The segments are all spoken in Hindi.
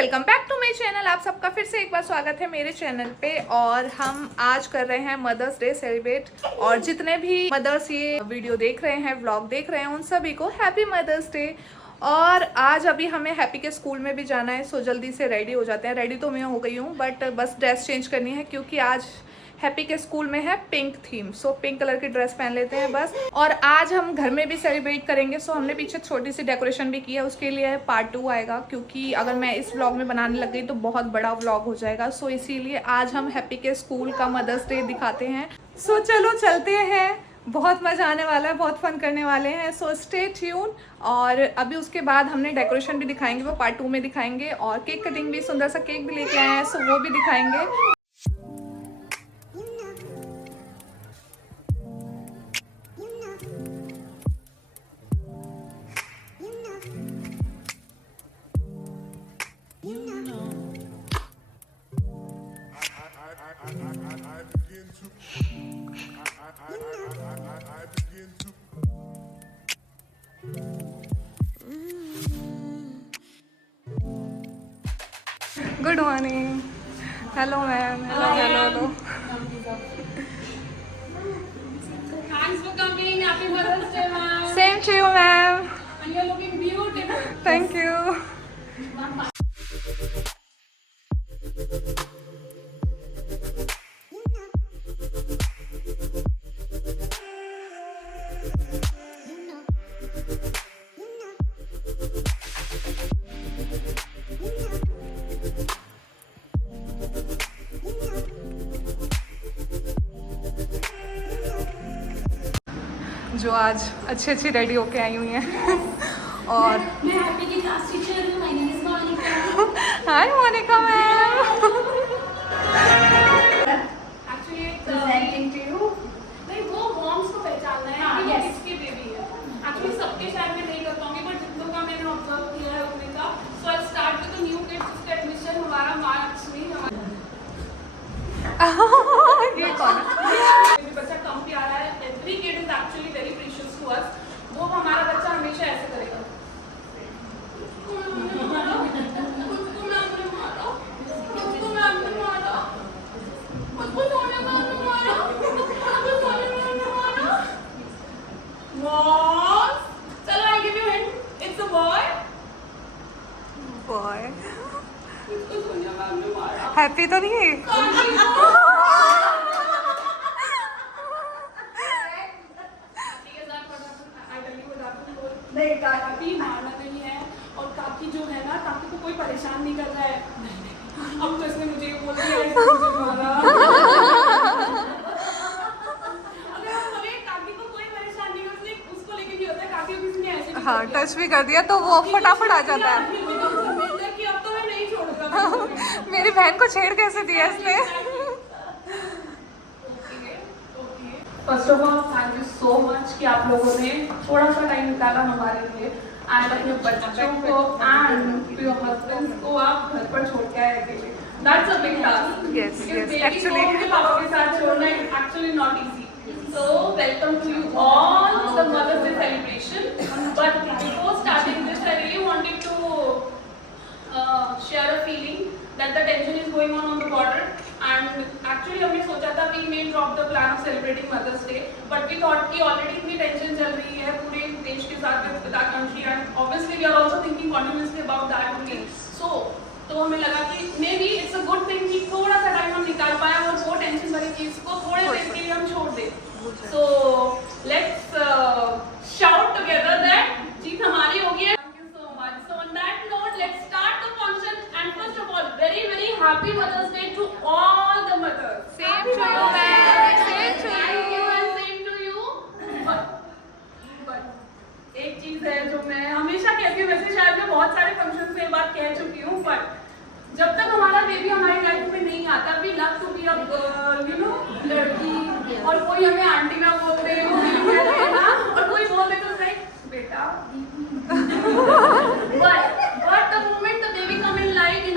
Welcome back to my channel. आप सबका फिर से एक बार स्वागत है मेरे चैनल पे। और हम आज कर रहे हैं मदर्स डे सेलिब्रेट। और जितने भी मदर्स ये वीडियो देख रहे हैं, व्लॉग देख रहे हैं, उन सभी को हैप्पी मदर्स डे। और आज अभी हमें हैप्पी के स्कूल में भी जाना है, सो जल्दी से रेडी हो जाते हैं। रेडी तो मैं हो गई हूँ, बट बस ड्रेस चेंज करनी है क्योंकि आज हैप्पी के स्कूल में है pink theme. So pink colour की ड्रेस पहन लेते हैं बस। और आज हम घर में भी सेलिब्रेट करेंगे। सो हमने पीछे छोटी सी डेकोरेशन भी की है, उसके लिए पार्ट 2 आएगा क्योंकि अगर मैं इस व्लॉग में बनाने लग गई तो बहुत बड़ा व्लॉग हो जाएगा। सो इसीलिए आज हम हैप्पी के स्कूल का मदर्स डे दिखाते हैं। सो चलो चलते हैं, बहुत मजा आने वाला है, बहुत फन करने वाले हैं। So stay tune. और अभी उसके बाद हमने डेकोरेशन भी दिखाएंगे, वो पार्ट 2 में दिखाएंगे। और केक कटिंग भी, सुंदर सा केक भी लेके आए हैं, सो वो भी दिखाएंगे। Good morning. Hello ma'am. Hello. Thanks for coming. Happy Mother's Day, ma'am. Same to you ma'am. And you're looking beautiful. Thank you. जो आज अच्छी अच्छी रेडी होके आई हुई हैं। और मैं हैप्पी की क्लास टीचर हूँ। My name is Monika. Hi Monika ma'am. Actually presenting to you. नहीं, वो मॉम्स को पहचानना है कि वो किसकी बेबी है। एक्चुअली सबके शायद मैं नहीं कर पाऊंगी, बट जितनों का मैंने ऑब्जर्व किया है उतने का। So I start with the new kids. उसका एडमिशन हमारा मार्च में ये कौन है। बच्चा कम प्यारा है। Every kid is actually very precious to us. वो हमारा बच्चा हमेशा ऐसे करेगा। बॉय? हैप्पी तो नहीं है? काकी मारना नहीं है। और काकी जो है ना, काकी को कोई परेशान नहीं कर रहा है। अब तो इसने मुझे बोल दिया इसने मुझे मारा। अगर हम बोले काकी को कोई परेशान नहीं, उसने उसको लेके नहीं होता है। काकी को किसी ने ऐसे हाँ, टच भी कर दिया तो वो फटाफट आ जाता है। कि अब तो मैं नहीं छोड़ूंगा। मेरी बहन को छेड़ कैसे दिया इसने? First of all thank you so much कि आप लोगों ने थोड़ा सा टाइम निकाला हमारे लिए। एंड अपने बच्चों को एंड योर हस्बैंड्स को आप घर पर छोड़ के आए अकेले। That's a big task. Yes, yes, baby actually. को अपने पापा के साथ छोड़ना actually not easy. So welcome to you all the mother's day celebration. But before starting this I really wanted to share a feeling that the tension is going on the border. And actually हमने सोचा था we may drop the plan of celebrating Mother's Day, but we thought कि already इतनी tension चल रही है पूरे देश के साथ with our country, and obviously we are also thinking continuously about that only. So तो हमें लगा कि maybe it's a good thing कि थोड़ा सा टाइम हम निकाल पाए और वो टेंशन भरी चीज को थोड़े देर के लिए हम छोड़ दें। So let's shout together that जीत हमारी होगी है। Thank you so much. So on that note, let's start the function. And first of all, very very happy Mother's Day to all the mothers. Same to you, ma'am. Same to Thank you. you and same to you. But एक चीज है जो मैं हमेशा कहती हूँ, वैसे शायद मैं बहुत सारे फंक्शन में ये बात कह चुकी हूँ, बट जब तक हमारा बेबी हमारी लाइफ में नहीं आता, we love to be a girl, you know, लड़की। और कोई हमें आंटी ना बोलते है ना, और कोई बोल दे तो लाइक बेटा। but the moment the baby come in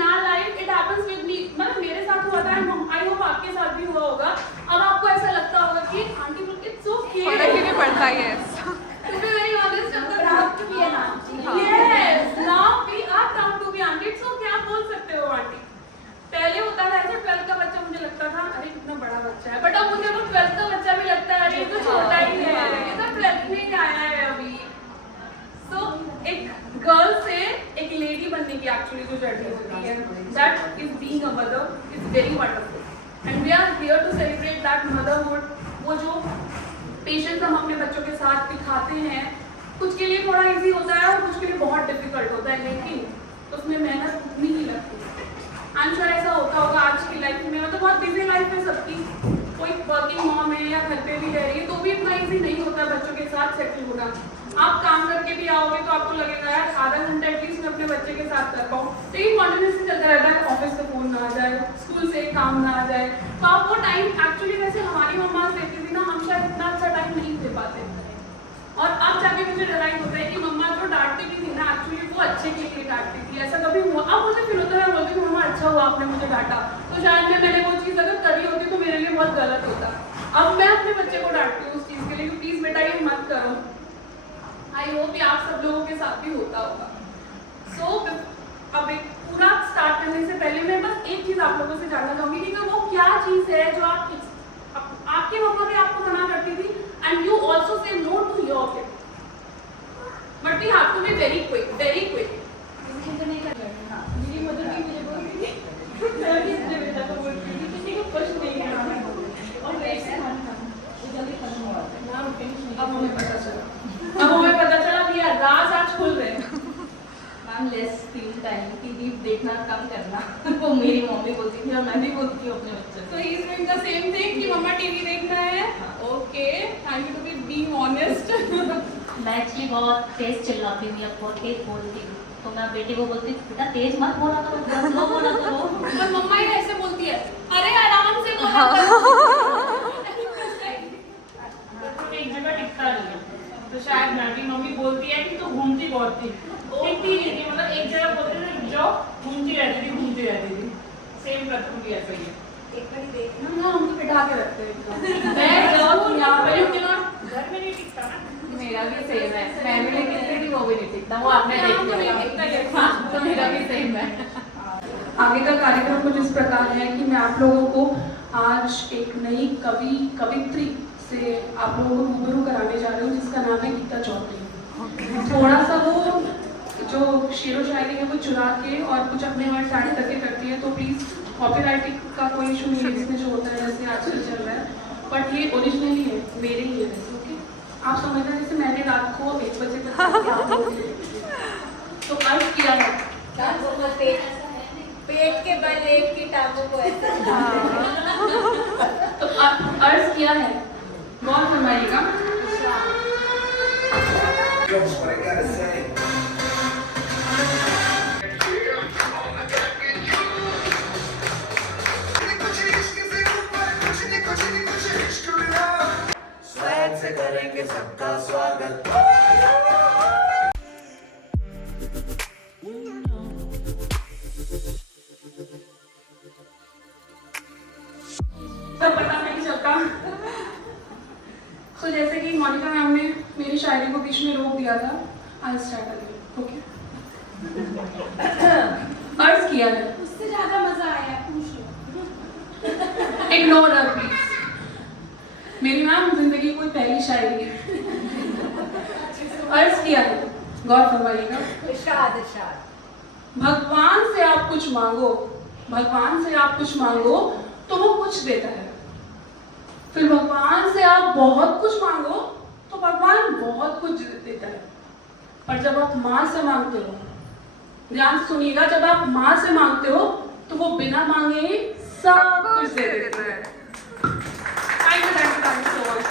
our life, it happens with me. मतलब मेरे साथ हुआ था, आई होप आपके साथ भी हुआ होगा। अब आपको ऐसा लगता होगा कि आंटी लोग इट्स सो क्यूट। फर्क ही नहीं पड़ता है। To be very honest, I'm proud to be an auntie. Yes, now we are proud to be auntie. So क्या बोल सकते कितना बड़ा बच्चा है, बट अब मुझे तो 12th का बच्चा भी लगता है, ये तो छोटा ही है, ये तो 12th में ही आया है अभी। सो एक गर्ल से एक लेडी बनने की एक्चुअली जो जर्नी होती है, that is being a mother is very wonderful and we are here to celebrate that motherhood. वो जो पेशेंस हम अपने बच्चों के साथ दिखाते हैं, कुछ के लिए थोड़ा इजी होता है और कुछ के लिए बहुत डिफिकल्ट होता है, लेकिन उसमें मेहनत उतनी ही लगती है। आई एम श्योर ऐसा होता होगा आज की लाइफ में, मतलब बहुत बिजी लाइफ है सबकी, कोई वर्किंग मॉम है या घर पे भी रह रही है तो भी इतना इजी नहीं होता बच्चों के साथ सेटल होना। आप काम करके भी आओगे तो आपको लगेगा यार आधा घंटा एटलीस्ट मैं अपने बच्चे के साथ कर पाऊँ, तो ये कॉन्टिन्यूसली चलता रहता है, ऑफिस से फोन ना आ जाए, स्कूल से काम ना आ जाए, तो आप वो टाइम एक्चुअली वैसे हमारी मम्मा देती थी ना, हम शायद इतना अच्छा टाइम नहीं दे पाते। और अब जाके मुझे रियलाइज होता है कि मम्मा जो डांटती भी थी ना एक्चुअली वो अच्छे के लिए डांटती थी। ऐसा कभी हुआ, अब मुझे फील होता है, मैं बोलती हूँ मम्मा अच्छा हुआ आपने मुझे डांटा, तो शायद मैंने वो चीज़ अगर करी होती तो मेरे लिए बहुत गलत होता। अब मैं अपने बच्चे को डांटती हूँ उस चीज़ के लिए कि प्लीज़ बेटा ये मत करो। आई होप कि आप सब लोगों के साथ भी होता होगा। सो अब एक पूरा स्टार्ट करने से पहले मैं बस एक चीज़ आप लोगों से जानना चाहूँगी कि वो क्या चीज़ है जो आपकी मम्मा भी आपको मना करती थी and you also say no to your kid, but we have to be very quick, very quick. मेरी मदर भी मुझे बोलती थी, मैं भी अपने बेटा को बोलती थी किसी को पुश नहीं करना और रेस से खाना वो जल्दी खत्म हो जाता है। अब हमें पता चला कि यार राज आज खुल रहे हैं। Ma'am less screen time, TV देखना कम करना वो मेरी मम्मी बोलती थी और मैं भी बोलती हूँ अपने बच्चे So he is doing the same thing कि मम्मा टीवी देखना है। Okay, thank you to be being honest. मैं एक्चुअली बहुत तेज चिल्लाती हूँ या बहुत तेज बोलती हूँ, तो मैं बेटी को बोलती हूँ बेटा तेज मत बोला करो, स्लो बोला करो। और मम्मा ही ऐसे बोलती है, अरे आराम से बोला करो। एक जगह टिकता नहीं है, तो शायद मेरी मम्मी बोलती है कि तू घूमती बहुत थी, टिकती नहीं थी, मतलब एक जगह बोलती थी जो घूमती रहती थी। सेम प्रथम भी ऐसा ही है। एक बार देखना ना हम तो बिठा के रखते हैं। मैं जाऊँ यहाँ पे घर में नहीं टिकता ना। मेरा भी सेम है, मैं भी नहीं टिकती थी, वो भी नहीं टिकता, वो आपने देख लिया। हाँ, तो मेरा भी सेम है। आगे का कार्यक्रम कुछ इस प्रकार है कि मैं आप लोगों को आज एक नई कवित्री से आप लोगों को रूबरू कराने जा रही हूँ, जिसका नाम है गीता चौधरी। थोड़ा सा वो जो शेरो शायरी है वो चुरा के और कुछ अपने वर्ड ऐड करके करती है, तो प्लीज़ कॉपीराइटिंग का कोई इशू नहीं है इसमें जो होता है जैसे आजकल चल रहा है, बट ये ओरिजिनली है, मेरे ही है वैसे। ओके, आप समझना जैसे मैंने रात को 1 बजे तो अर्ज किया है पेट के बल एक की टांगों को ऐसा तो अर्ज किया है, गौर फरमाइएगा। स्वैग से करेंगे सबका स्वागत। तो पता नहीं चलता। तो जैसे कि मोनिका मैम ने मेरी शायरी को बीच में रोक दिया था, आई स्टार्ट अगेन। ओके, अर्ज किया है, उससे ज्यादा मजा आया, पूछ लो। Ignore her please. मेरी मैम जिंदगी कोई पहली शायरी है। अर्ज किया है, गौर फरमाइएगा। इरशाद इरशाद। भगवान से आप कुछ मांगो, भगवान से आप कुछ मांगो तो वो कुछ देता है। फिर भगवान से आप बहुत कुछ मांगो तो भगवान बहुत कुछ देता है। पर जब आप माँ से मांगते हो, ध्यान से सुनिएगा, जब आप माँ से मांगते हो तो वो बिना मांगे ही सब कुछ दे देता है। Thank you so much.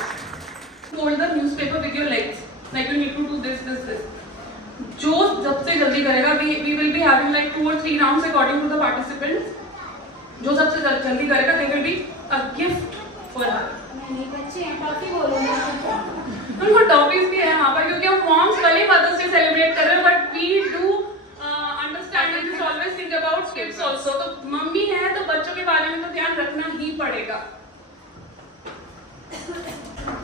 Hold the newspaper with your legs, like you need to do this. जो सबसे जल्दी करेगा, we will be having like 2 or 3 rounds according to the participants. जो सबसे जल्दी करेगा, there will be a gift for her. नहीं बच्चे हैं, टॉफी बोलो ना। उनको टॉफीज भी है वहाँ पर, क्योंकि हम मॉम्स कल ही मदर्स डे सेलिब्रेट कर रहे हैं, but we do understand and always think about kids also. तो मम्मी है तो बच्चों के बारे में तो ध्यान रखना ही पड़ेगा।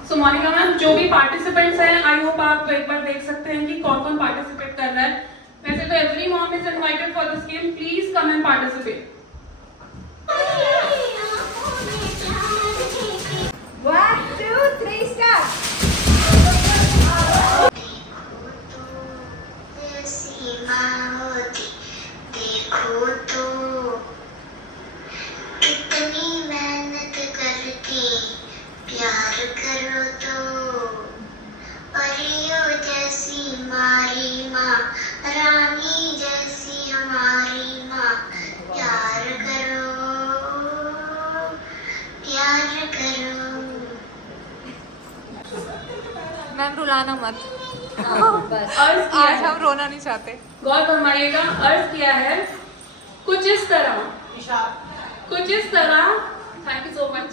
सो मोनिका मैम, जो भी पार्टिसिपेंट्स हैं, आई होप आप एक बार देख सकते हैं कि कौन कौन पार्टिसिपेट कर रहा है। वैसे तो every mom is invited for this game, please come and participate. माँ होती देखो तो कितनी मेहनत करती प्यार करो तो परियों जैसी हमारी माँ रानी जैसी हमारी माँ प्यार करो प्यार करो। मैम रुलाना मत, अर्ज किया आज है, हम रोना नहीं चाहते। गौर फरमाइएगा, अर्ज किया है कुछ इस तरह, कुछ इस तरह, थैंक यू सो मच,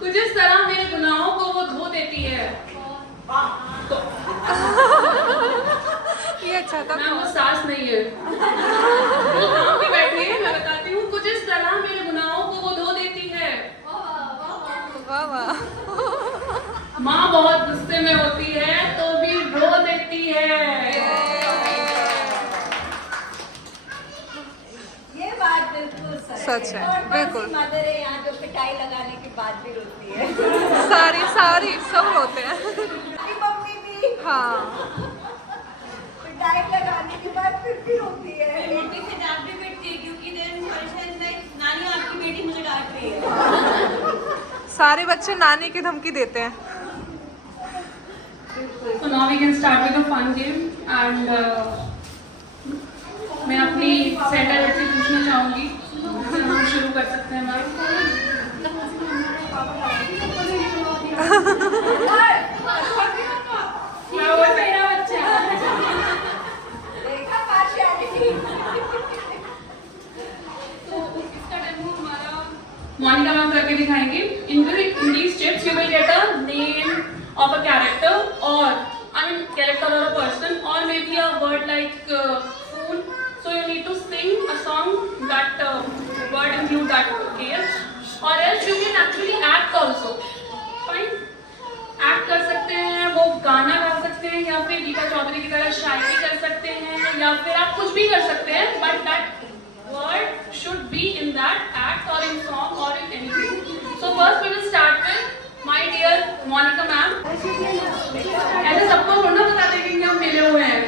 कुछ इस तरह मेरे गुनाहों को वो धो देती है। तो ये अच्छा था। मैम वो सास नहीं है, वो काम पे बैठी है, मैं बताती हूँ। कुछ इस तरह मेरे गुनाहों को वो धो देती है। वाह वाह। माँ बहुत गुस्से में होती है तो भी रो देती है। ये बात बिल्कुल सच है, और बिल्कुल। मदर है यहाँ जो पिटाई लगाने के बाद भी रोती है। सारी सब रोते हैं। मेरी मम्मी भी हाँ, पिटाई लगाने के बाद फिर भी रोती है। बेटी से डांट भी पिटती है क्योंकि देन परेशान नहीं, नानी आपकी बेटी मुझे डांट रही है। सारे बच्चे नानी की धमकी देते हैं। So now we can start with a fun game and मैं अपनी सेंटर से पूछना चाहूँगी, हम शुरू कर सकते हैं मैम। वो मेरा बच्चा है। देखा partiality। तो इसका डेमो हमारा मोनिका मैम करके दिखाएंगे। In these chips you will get a name of a character or character or a person or maybe a word like food. So you need to sing a song that word include that case or else you can actually act also. Fine. Act कर सकते हैं, वो गाना गा सकते हैं या फिर गीता चौधरी की तरह शायरी कर सकते हैं या फिर आप कुछ भी कर सकते हैं, but that word should be in that act or in song or in anything. So first we will start with my dear Monica ma'am. ऐसे सबको थोड़ा बता देंगे कि हम मिले हुए हैं।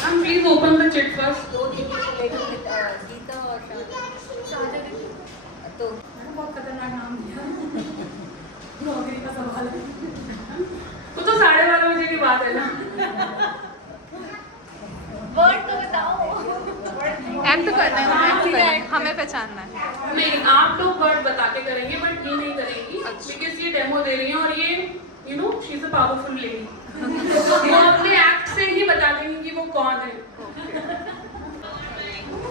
Ma'am, please open the chit first. दो दीदी को लेकर गीता और शादी तो बहुत खतरनाक नाम दिया। नौकरी का सवाल है। वो तो 12:30 बजे की बात है ना। वर्ड तो बताओ। एक्ट करना है, हमें पहचानना है। नहीं, आप लोग वर्ड बता के करेंगे बट ये नहीं करेंगी बिकॉज ये डेमो दे रही हैं और ये you know she is a powerful lady. वो अपने एक्ट से ही बता देंगी कि वो कौन है।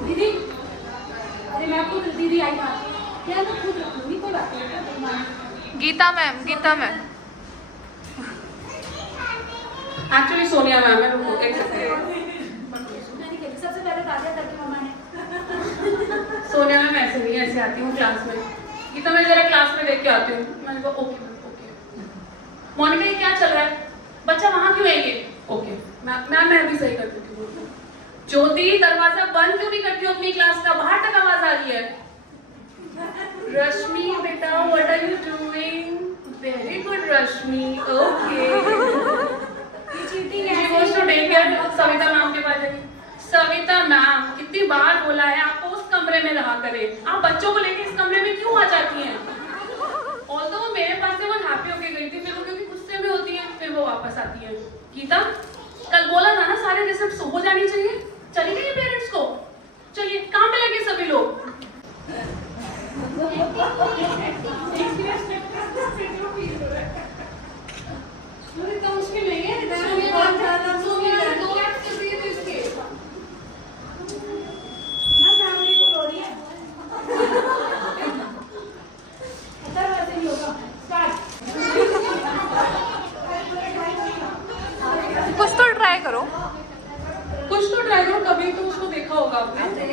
दीदी, अरे मैं आपको दीदी आई बात क्या मैं खुद रख लूँगी, कोई बात नहीं। Geeta ma'am. Actually Sonia ma'am है, रुको एक सेकंड। सबसे पहले ताजा करके मम्मा है। सोनिया मैम ऐसे नहीं, ऐसे आती हूँ क्लास में। गीता मैं जरा क्लास में देख के आती हूँ। मैंने कहा ओके। मोनिका ये क्या चल रहा है? बच्चा वहाँ क्यों है ये? ओके मैम मैं भी सही कर देती हूँ। ज्योति दरवाजा बंद क्यों नहीं करती हो अपनी क्लास का? बाहर तक आवाज आ रही है। रश्मि बेटा what are you doing? Very good Rashmi, okay. She goes to daycare, Savita ma'am के पास जाएगी। सविता मैम कितनी बार बोला है आपको उस कमरे में रहा करें, आप बच्चों को लेके इस कमरे में क्यों आ जाती हैं? ऑल्दो वो मेरे पास से वो हैप्पी होके गई थी, फिर वो क्योंकि गुस्से में होती है फिर वो वापस आती है। गीता कल बोला था ना सारे रिसिप्ट हो जानी चाहिए, चली गई पेरेंट्स को। चलिए काम पे लगे सभी लोग। इतना मुश्किल नहीं है, दो एक्ट कर रही है तो इसके ना फैमिली को रो रही है। अच्छा वैसे नहीं होगा। स्टार्ट। कुछ तो ट्राई करो। कभी तो उसको देखा होगा आपने।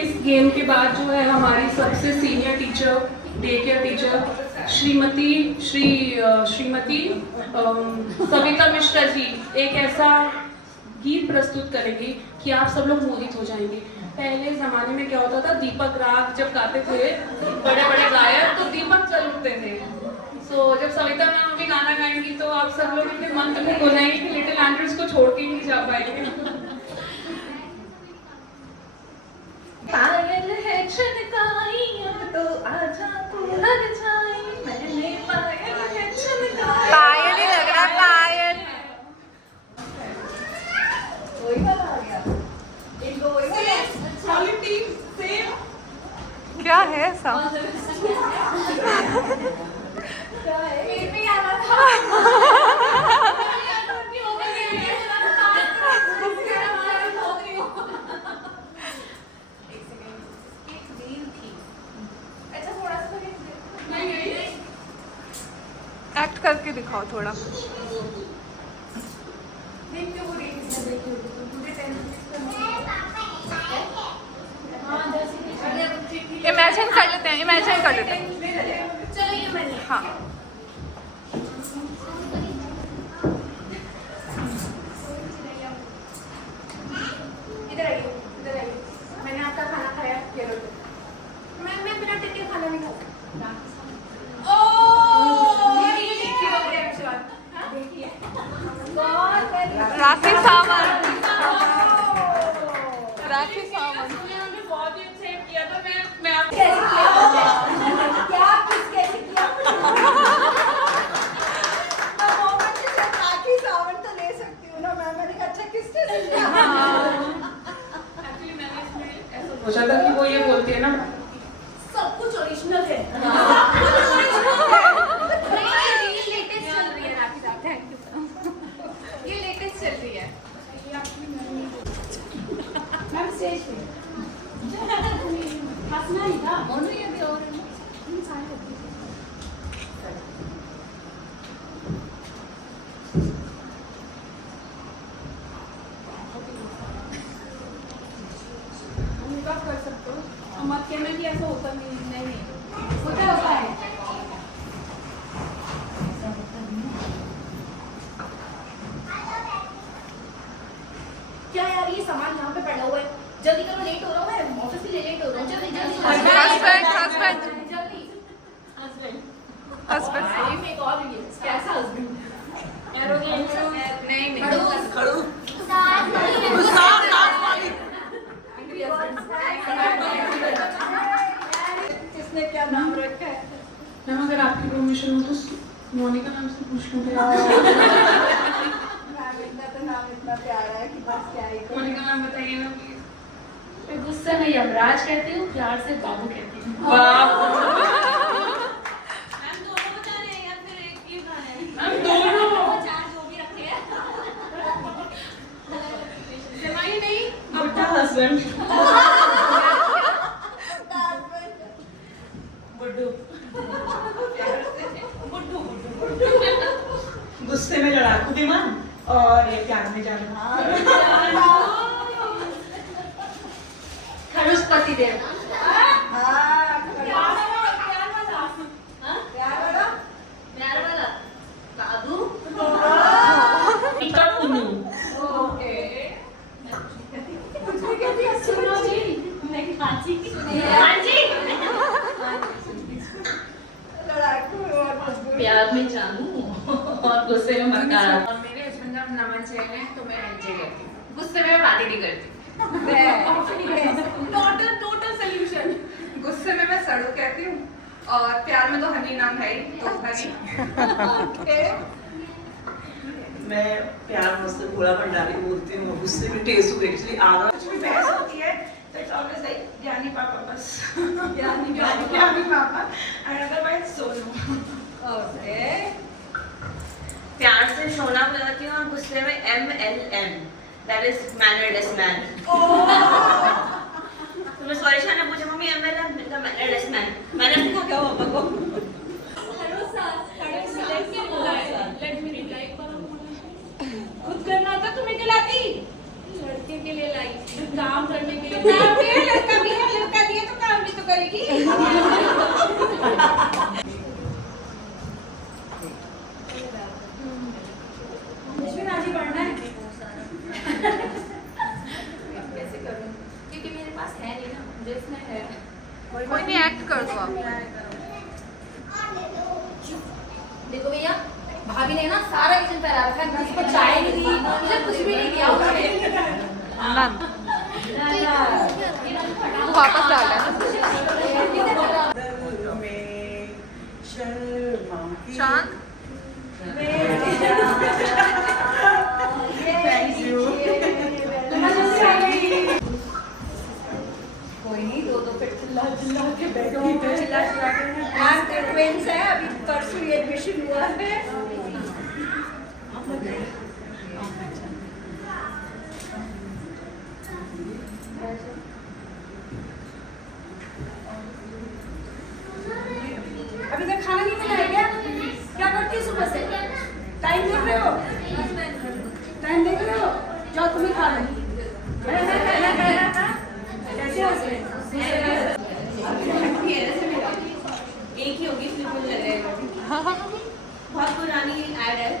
इस गेम के बाद जो है हमारी सबसे senior teacher, day care teacher Shrimati Savita Mishra ji एक ऐसा गीत प्रस्तुत करेंगी कि आप सब लोग मोहित हो जाएंगे। पहले जमाने में क्या होता था, दीपक राग जब गाते थे बड़े बड़े गायक तो दीपक चल उठते थे। सो जब सविता मैम अभी गाना गाएंगी तो आप सब लोग अपने मन में हो जाएंगे कि लिटिल एंड्रयूज को छोड़ के ही नहीं जा पाएंगे। पायल है छनकाई अब तो आजा तू लग जाए, मैंने पायल है छनकाई। पायल ही लग रहा, पायल। वही वाला आ गया, इनको वही वाला। Quality same. क्या है ऐसा? क्या है? मेरे भी आ रहा था। एक्ट करके दिखाओ थोड़ा। इमेजिन कर लेते हैं, इमेजिन कर लेते हैं। चलिए मैंने हाँ इधर आइए, इधर आइए। मैंने आपका खाना खाया, ये लो। मैं बिना टिके खाना नहीं खाता। ये देखिए वो रिएक्शन। देखिए राखी सावंत, राखी सावंत। उन्होंने बहुत ही अच्छा किया था। मैं आप कैसे किया? क्या किस कैसे किया? मैं मोहम्मद से सिर्फ राखी सावंत तो ले सकती हूँ ना मैम। मैंने कहा अच्छा किसने लिया? एक्चुअली मैंने इसमें ऐसा सोचा था कि वो ये बोलती है ना, सब कुछ ओरिजिनल है। ये लेटेस्ट चल रही है राखी साहब। Thank you. ये लेटेस्ट चल रही है। मैम स्टेज पे हंसना ही था। और नहीं अभी और इंसान होती है। कर सकते हो मत कहना कि ऐसा होता नहीं होता है। क्या यार ये सामान यहाँ पे पड़ा हुआ है, जल्दी करो, लेट हो रहा हूँ मैं, ऑफिस के लिए लेट हो रहा हूँ। जल्दी जल्दी हस्बैंड, हस्बैंड, जल्दी। हस्बैंड। ये में एक और वीडियो, कैसा हस्बैंड? एरोगेंस नहीं किसने क्या नाम रखा है? मैम अगर आपकी परमिशन हो तो मोनिका नाम से पूछ लूँगी। नाम इतना प्यारा है कि बस क्या ही कहूँ। मोनिका मैम बताइए ना प्लीज। मैं गुस्से में यमराज कहती हूँ, प्यार से बाबू कहती हूँ। वाह मैम दोनों बता रहे हैं या फिर एक ही बता रहे हैं? मैम दोनों। चार जो भी रखे हैं। जमाई नहीं, बुड्ढा हस्बैंड। बुड्ढू गुस्से में लड़ाकू विमान और ये प्यार में जाना। खड़ूस पति देव। प्यार वाला बाबू। टिकट पुन्नू। सुनो जी, मैं हाँ जी, हाँ जी। प्यार में जानू और गुस्से में मक्कार। और मेरे हस्बैंड का नाम जैन है तो मैं एनजे कहती हूँ। गुस्से में मैं बात ही नहीं करती। Total solution. गुस्से में मैं सड़ू कहती हूँ और प्यार में तो हनी नाम है ही, तो हनी। मैं प्यार मुझसे पूरा भंडारी बोलती हूँ, गुस्से में टेसू एक्चुअली आगा कुछ भी बहस होती है तो इट्स ऑलवेज लाइक ज्ञानी पापा बस। ज्ञानी पापा एंड अदरवाइज सोनू। प्यार से सोना बुलाती हूँ और गुस्से में MLM, that is mannerless man. तो मैं सॉरी शाना पूछा मम्मी MLM मतलब मैनरलेस मैन। मैंने कहा क्या पापा को? खुद करना होता तुम्हें खिलाती, लड़के के लिए लाई, काम करने के लिए। काम भी है, लड़का भी है, लड़का भी है तो काम भी तो करेगी। इसमें आज ही पढ़ना है। नहीं ना, ड्रेस में है। कोई नहीं, एक्ट कर दो आप। देखो भैया, भाभी ने ना सारा किचन फैला रखा है, किसी को चाय नहीं दी, मुझे कुछ भी नहीं दिया उन्होंने। नन वो वापस डाला है। शांत कोई नहीं, दो फिर चिल्ला चिल्ला के बैठो, चिल्ला चिल्ला के मैम के ट्विंस है, अभी परसों ही एडमिशन हुआ है। अभी तक खाना नहीं बनाया क्या? क्या करती है सुबह से? टाइम देख रहे हो? टाइम देख रहे हो? जाओ तुम ही खा लो। कैसे हो से? एक ही होगी, इसलिए मुझे लग रहा है बहुत पुरानी ऐड है।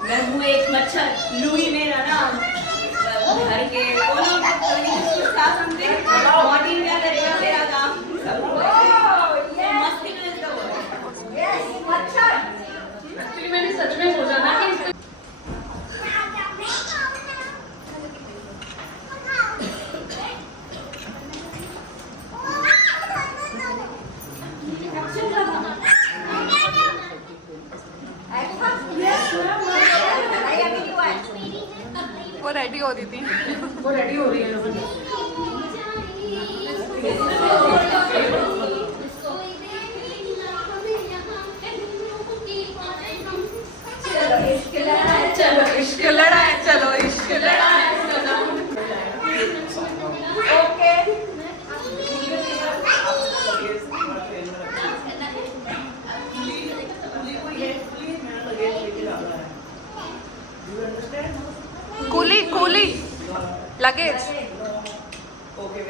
मैं हूँ एक मच्छर, लुई मेरा नाम, घर के कोनों में कोई साथ हमने बॉडी में करेगा मेरा काम। मस्ती में इसका बोल। एक्चुअली मैंने सच में सोचा था कि इसमें वो रेडी हो रही थी। वो रेडी हो रही है। चलो इश्क लड़ा है, चलो इश्क लड़ा है। Okay. Coolie coolie luggage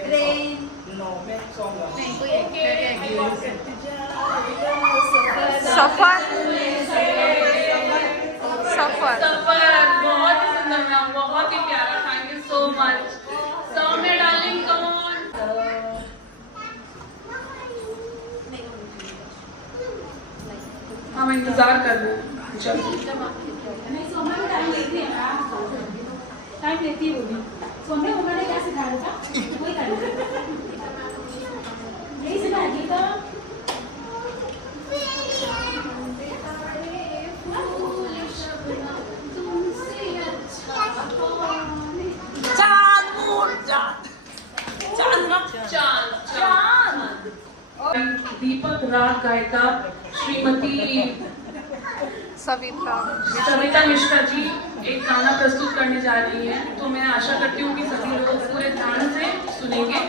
train सफर सफर सफर बहुत ही सुंदर नाम, बहुत ही प्यारा। Thank you so much Saumya darling, come on. हम इंतजार कर रहे हैं। चलो नहीं, सोमवार में टाइम लेती है ना, टाइम लेती है वो भी। सोमवार उन्होंने क्या सिखाया था? वही करना नहीं सिखाया गीता। दीपक राग गायिका श्रीमती सविता मिश्रा जी एक गाना प्रस्तुत करने जा रही हैं। तो मैं आशा करती हूँ कि सभी लोग पूरे ध्यान से सुनेंगे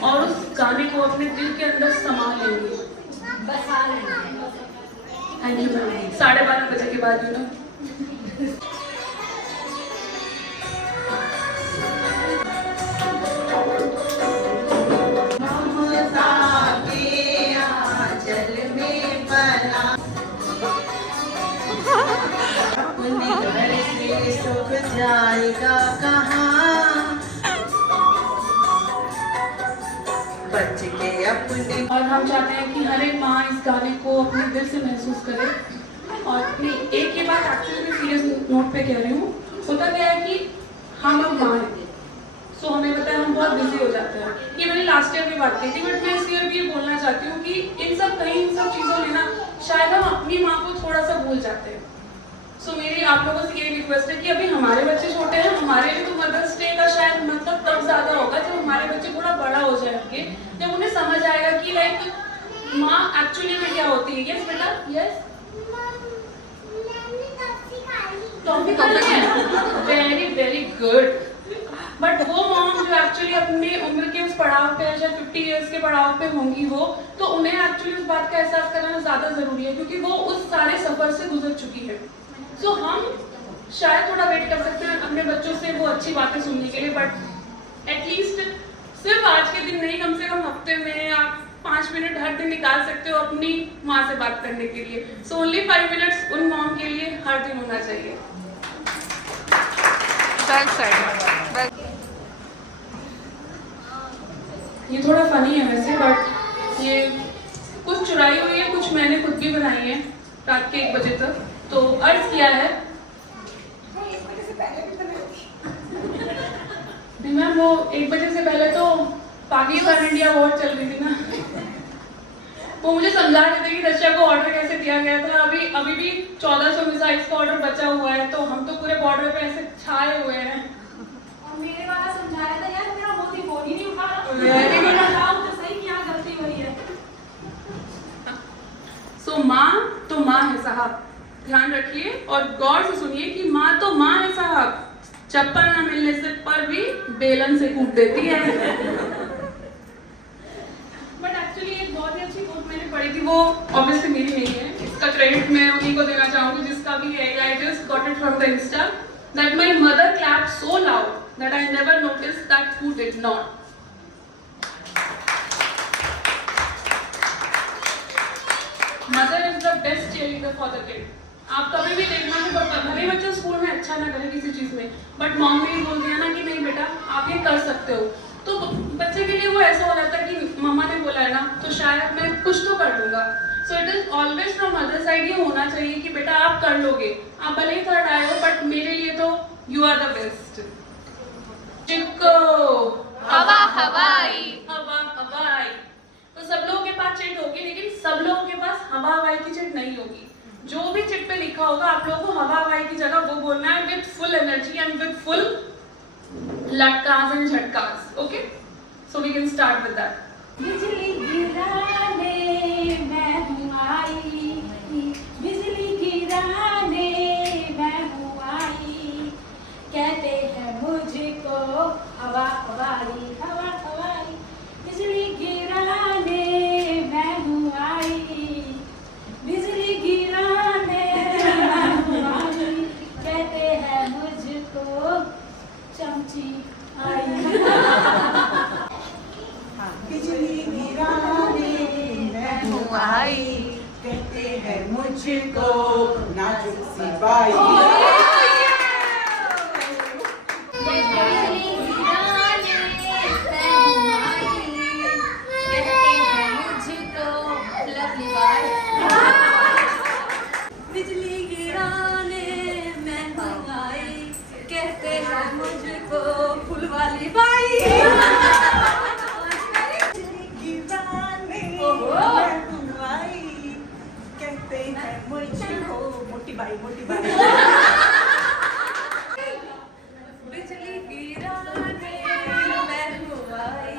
और उस गाने को अपने दिल के अंदर समा लेंगे। Thank you ma'am. 12:30 बजे के बाद यू नो सुख जाएगा कहाँ बच के अपने। और हम चाहते हैं कि हर एक माँ इस गाने को अपने दिल से महसूस करे। और नहीं, एक ये बात एक्चुअली मैं सीरियस नोट पे कह रही हूँ। होता क्या है कि हम अब माँ हैं, सो हमें पता है हम बहुत बिजी हो जाते हैं। ये मैंने लास्ट ईयर भी बात की थी, बट मैं इस ईयर भी ये बोलना चाहती हूँ कि इन सब चीज़ों में ना शायद हम अपनी माँ को थोड़ा सा भूल जाते हैं। सो मेरी आप लोगों से ये रिक्वेस्ट है कि अभी हमारे बच्चे छोटे हैं, हमारे लिए तो मदर्स डे का शायद मतलब तब ज़्यादा होगा जब हमारे बच्चे थोड़ा बड़ा हो जाएंगे, जब उन्हें समझ आएगा कि लाइक माँ एक्चुअली में क्या होती है। यस बेटा, yes very very good. But वो मॉम जो एक्चुअली अपने उम्र के उस पड़ाव पे शायद 50 इयर्स के पड़ाव पे होंगी वो, तो उन्हें एक्चुअली उस बात का एहसास कराना ज़्यादा ज़रूरी है क्योंकि वो उस सारे सफ़र से गुजर चुकी है। सो हम शायद थोड़ा वेट कर सकते हैं अपने बच्चों से वो अच्छी बातें सुनने के लिए, बट एटलीस्ट सिर्फ आज के दिन नहीं, कम से कम हफ्ते में आप 5 मिनट हर दिन निकाल सकते हो अपनी माँ से बात करने के लिए। सो ओनली 5 मिनट्स उन मॉम के लिए हर दिन होना चाहिए। ये थोड़ा फनी है वैसे, बट ये कुछ चुराई हुई है, कुछ मैंने खुद भी बनाई है रात के 1 बजे तक। तो अर्ज किया है मैम, वो 1 बजे से पहले तो पाकिस्तान इंडिया वॉर चल रही थी ना, वो मुझे समझा रहे थे कि रशिया को ऑर्डर कैसे दिया गया था। अभी भी 1400 मिसाइल्स का ऑर्डर बचा हुआ है, तो हम तो पूरे बॉर्डर पे ऐसे छाए हुए हैं। और मेरे वाला समझा रहा था यार मेरा मोदी फोन ही नहीं उठा रहा। Very good. बताओ तो सही क्या गलती हुई है। सो माँ तो माँ है साहब, ध्यान रखिए और गौर से सुनिए कि माँ तो माँ है साहब, चप्पल ना मिलने से पर भी बेलन से कूट देती है। बट एक्चुअली एक बहुत ही अच्छी कोट मैंने पढ़ी थी, वो ऑब्वियसली मेरी नहीं है, इसका क्रेडिट मैं उन्हीं को देना चाहूंगी जिसका भी है। I just got it from the Insta that my mother clapped so loud that I never noticed that who did not. Mother is the best cheerleader for the kid. आप कभी भी देखना कि भले बच्चा स्कूल में अच्छा ना करे किसी चीज में, बट मॉम ने बोल दिया ना कि नहीं बेटा आप ये कर सकते हो, तो बच्चे के लिए वो ऐसा हो जाता है कि मम्मा ने बोला है ना तो शायद मैं कुछ तो कर लूंगा। So it is always from mother side ये होना चाहिए कि बेटा आप कर लोगे, आप भले ही थर्ड आए हो बट मेरे लिए तो यू आर द बेस्ट। चिक्को हवा हवाई, हवा हवाई। तो सब लोगों के पास चिट होगी, लेकिन सब लोगों के पास हवा हवाई की चिट नहीं होगी। जो भी चिट पे लिखा होगा आप लोगों को हवा हवाई की जगह वो बोलना है with full energy and with full लटकास एंड झटकास। Okay, so we can start with that. बिजली गिराने मैं हूँ आई, बिजली गिराने मैं हूँ आई, कहते हैं मुझको हवा हवाई, हवा हवाई। बिजली गिराने मैं हूँ आई, बिजली गिराने मैं हूँ आई, कहते हैं मुझको चमची आई। बिजली गिराने मैं हूँ आई, कहते हैं मुझको नाजुक सी बाई। बिजली गिराने मैं हूँ आई, कहते हैं मुझको लवली बाई। बिजली गिराने मैं हूँ आई, कहते हैं मुझको फूल वाली बाई। गिराने मैं हूँ आई, कहते हैं मुझको मोटी बाई, मोटी बाई। बिजली गिराने मैं हूँ आई,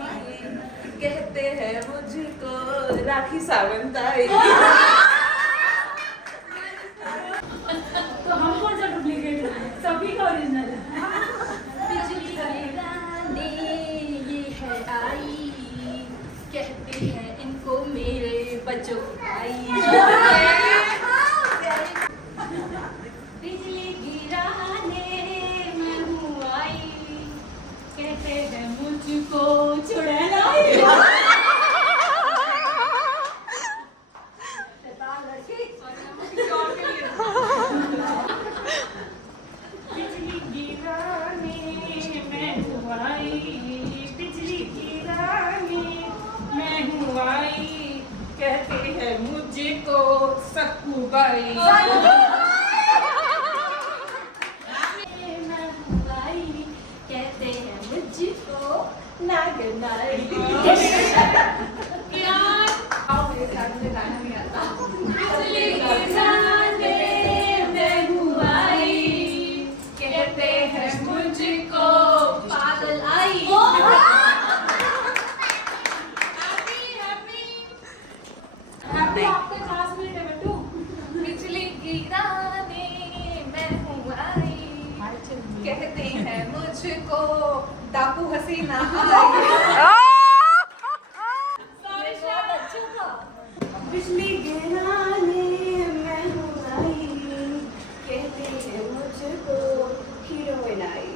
कहते हैं मुझको राखी सावंताई। तो हम कौन सा डुप्लीकेट है? सभी का ओरिजिनल है। बिजली गिराने ये है आई, कहते हैं इनको मेरे बच्चों की आई। बिजली गिराने मैं हूँ आई, कहते हैं मुझको चुड़ैल आई। बिजली गिराने मैं हूँ आई, बिजली गिराने मैं हूँ आई, कहते हैं मुझको सक्कू बाई। मैं हूँ आई, कहते हैं मुझको नागनाई। बिजली गिराने मैं हूँ आई, कहते हैं मुझको पागल आई। हैप्पी आपके क्लासमेट है बेटू। बिजली गिराने मैं हूँ आई, कहते हैं मुझको डाकू हसीना आई। बिजली गिराने मैं हूँ आई, कहते हैं मुझको हीरोइन आई।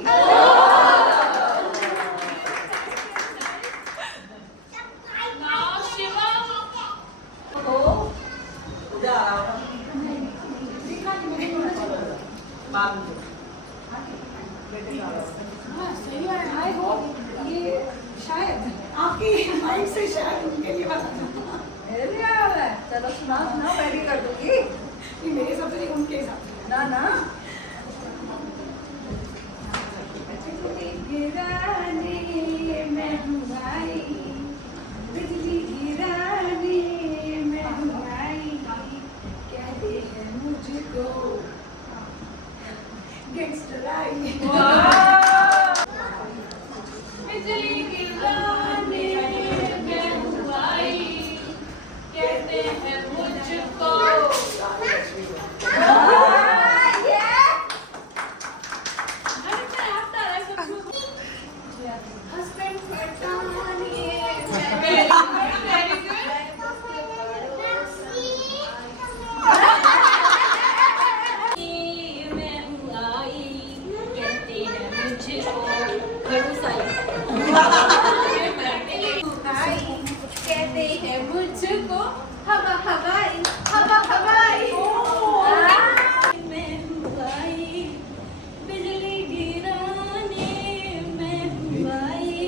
नाउ शिवा हाँ सही है। आई होप ये शायद आपकी माइंड से शायद उनके लिए बना था। मेरे लिए आया हुआ है। चलो सुनाओ सुनाओ, मैं भी कर दूंगी। नहीं, मेरे हिसाब से नहीं, उनके हिसाब से। ना ना गिराने मैं हूँ आई, बिजली गिराने मैं हूँ आई, कहते हैं मुझको गैंगस्टर आई। बिजली गिराने मैं हूँ आई, कहते हैं मुझको। मैं हूँ आई, कहते हैं मुझको भरोसा कहते हैं मुझको हवा हवाई, हवा हवाई। मैं हूँ आई, बिजली गिराने मैं हूँ आई,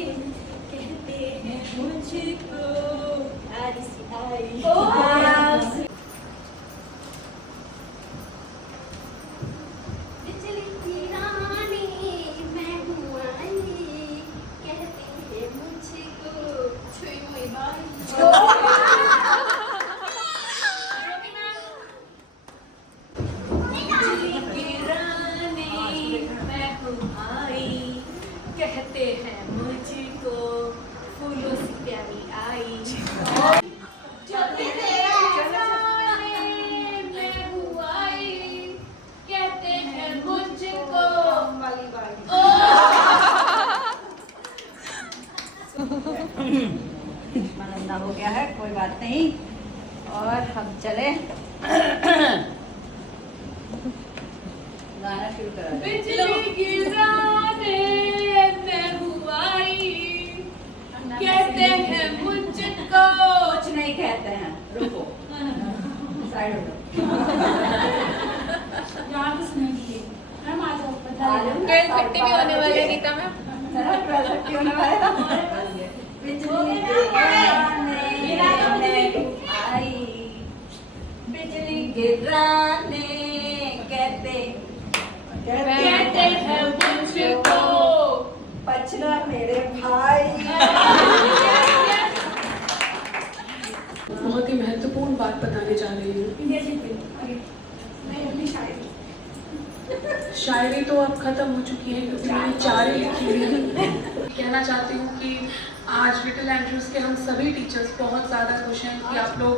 कहते हैं मुझको बारिश आई। बिजली गिराने मैं हूँ आई, कहते हैं मुझको छुई मुई बाई। गिराने मैं हूँ आई, कहते हैं मुझको फूलों से प्यारी आई। मैं हूँ आई, कहते हैं मुझको मनंदा हो गया है, कोई बात नहीं। और हम चले गाना शुरू करा दें। बिजली गिराने मैं हूँ आई, कहते हैं मुझको। कुछ नहीं कहते हैं, रुको साइड हो जाओ। यहाँ पे सुनेंगे मैम, आ जाओ बता दो। ट्वेल्थ छुट्टी भी होने वाली है गीता मैम। छुट्टी होने वाले हैं। बिजली गिराने मैं हूँ आई, बिजली गिराने कहते हैं मुझको। पचना मेरे भाई। बहुत ही महत्वपूर्ण बात बताने जा रही हूँ। नहीं, अपनी शायरी। शायरी तो अब खत्म हो चुकी है क्योंकि मैंने 4 ही लिखी हुई है। कहना चाहती हूँ कि आज लिटिल एंड्रयूज के हम सभी टीचर्स बहुत ज़्यादा खुश हैं कि आप लोग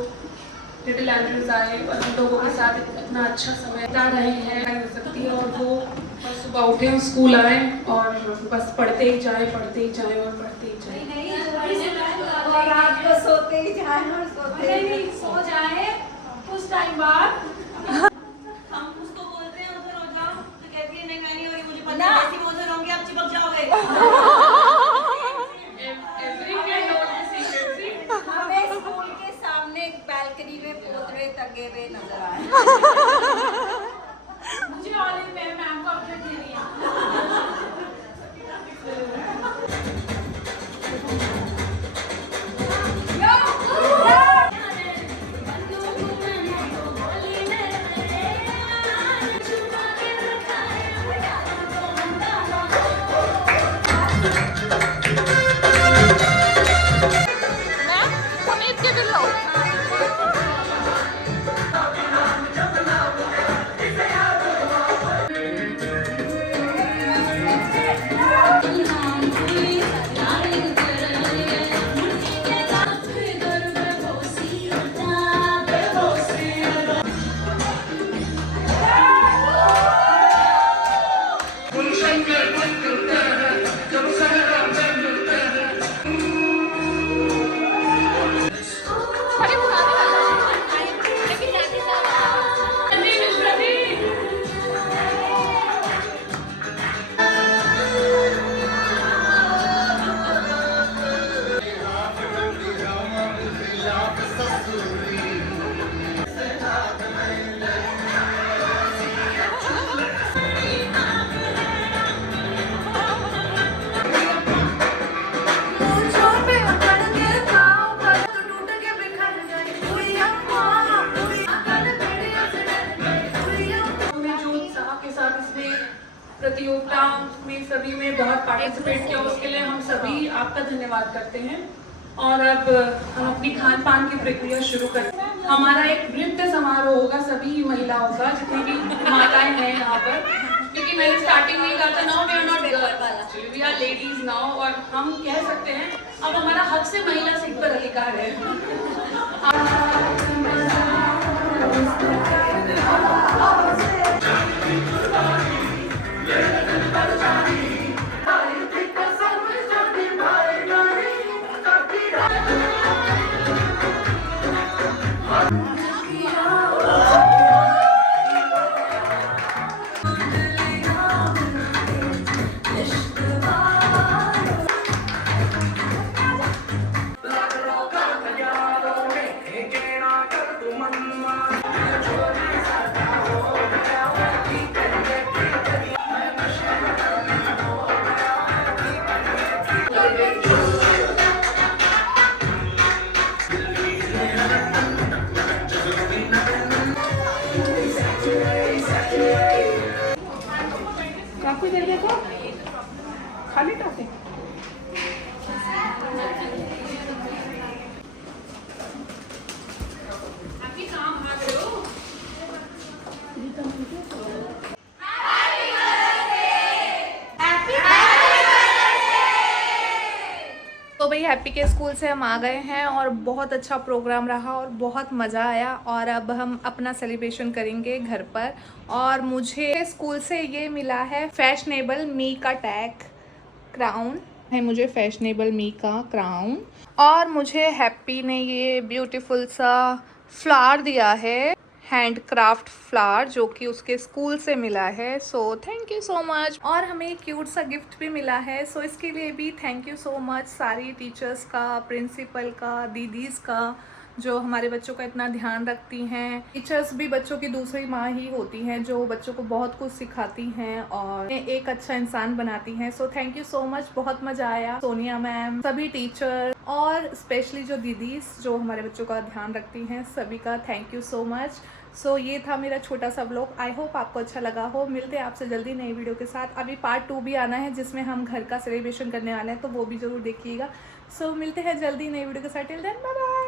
लिटिल एंड्रयूज आए और हम लोगों के साथ इतना अच्छा समय बिता रहे हैं। हो सकती है और वो बस सुबह उठे स्कूल आए और बस पढ़ते ही जाए, पढ़ते ही जाए और पढ़ते ही जाए। और रात को सोते ही जाए और सोते ही नहीं सो जाए कुछ टाइम बाद। हम उसको बोलते हैं उधर हो जाओ तो कहती है नहीं मैं नहीं हो रही, मुझे पता है ऐसी वो उधर होंगी आप चिपक जाओगे। हमें स्कूल के सामने बैल्कनी में पोतरे टंगे हुए नजर आए। मुझे ऑलिव मैम को अपडेट दे रही है। मैम पुनीत के बिल्लो। पार्टिसिपेट किया उसके लिए हम सभी आपका धन्यवाद करते हैं। और अब हम अपनी खान पान की प्रक्रिया शुरू करते हैं। हमारा एक नृत्य समारोह होगा सभी महिलाओं का, जितनी भी माताएं हैं यहाँ पर, क्योंकि मैंने स्टार्टिंग में कहा था now we are not girls, we are ladies now, और हम कह सकते हैं अब हमारा हक से महिला सीट पर अधिकार है। काफी देर देखो खाली काफी तो भाई हैप्पी के स्कूल से हम आ गए हैं और बहुत अच्छा प्रोग्राम रहा और बहुत मज़ा आया। और अब हम अपना सेलिब्रेशन करेंगे घर पर। और मुझे स्कूल से ये मिला है फैशनेबल मी का टैग, क्राउन है मुझे फैशनेबल मी का क्राउन। और मुझे हैप्पी ने ये ब्यूटीफुल सा फ्लावर दिया है, हैंडक्राफ्ट फ्लावर, जो कि उसके स्कूल से मिला है। So thank you so much. और हमें एक क्यूट सा गिफ्ट भी मिला है, सो इसके लिए भी थैंक यू सो मच सारी टीचर्स का, प्रिंसिपल का, दीदीज़ का, जो हमारे बच्चों का इतना ध्यान रखती हैं। टीचर्स भी बच्चों की दूसरी माँ ही होती हैं, जो बच्चों को बहुत कुछ सिखाती हैं और एक अच्छा इंसान बनाती हैं। So thank you so much, बहुत मज़ा आया। सोनिया मैम, सभी टीचर और स्पेशली जो दीदीज़ जो हमारे बच्चों का ध्यान रखती हैं, सभी का थैंक यू सो मच। सो ये था मेरा छोटा सा व्लॉग। आई होप आपको अच्छा लगा हो। मिलते हैं आपसे जल्दी नई वीडियो के साथ। अभी पार्ट 2 भी आना है, जिसमें हम घर का सेलिब्रेशन करने वाले हैं, तो वो भी ज़रूर देखिएगा। सो मिलते हैं जल्दी नई वीडियो के साथ। Till then bye bye.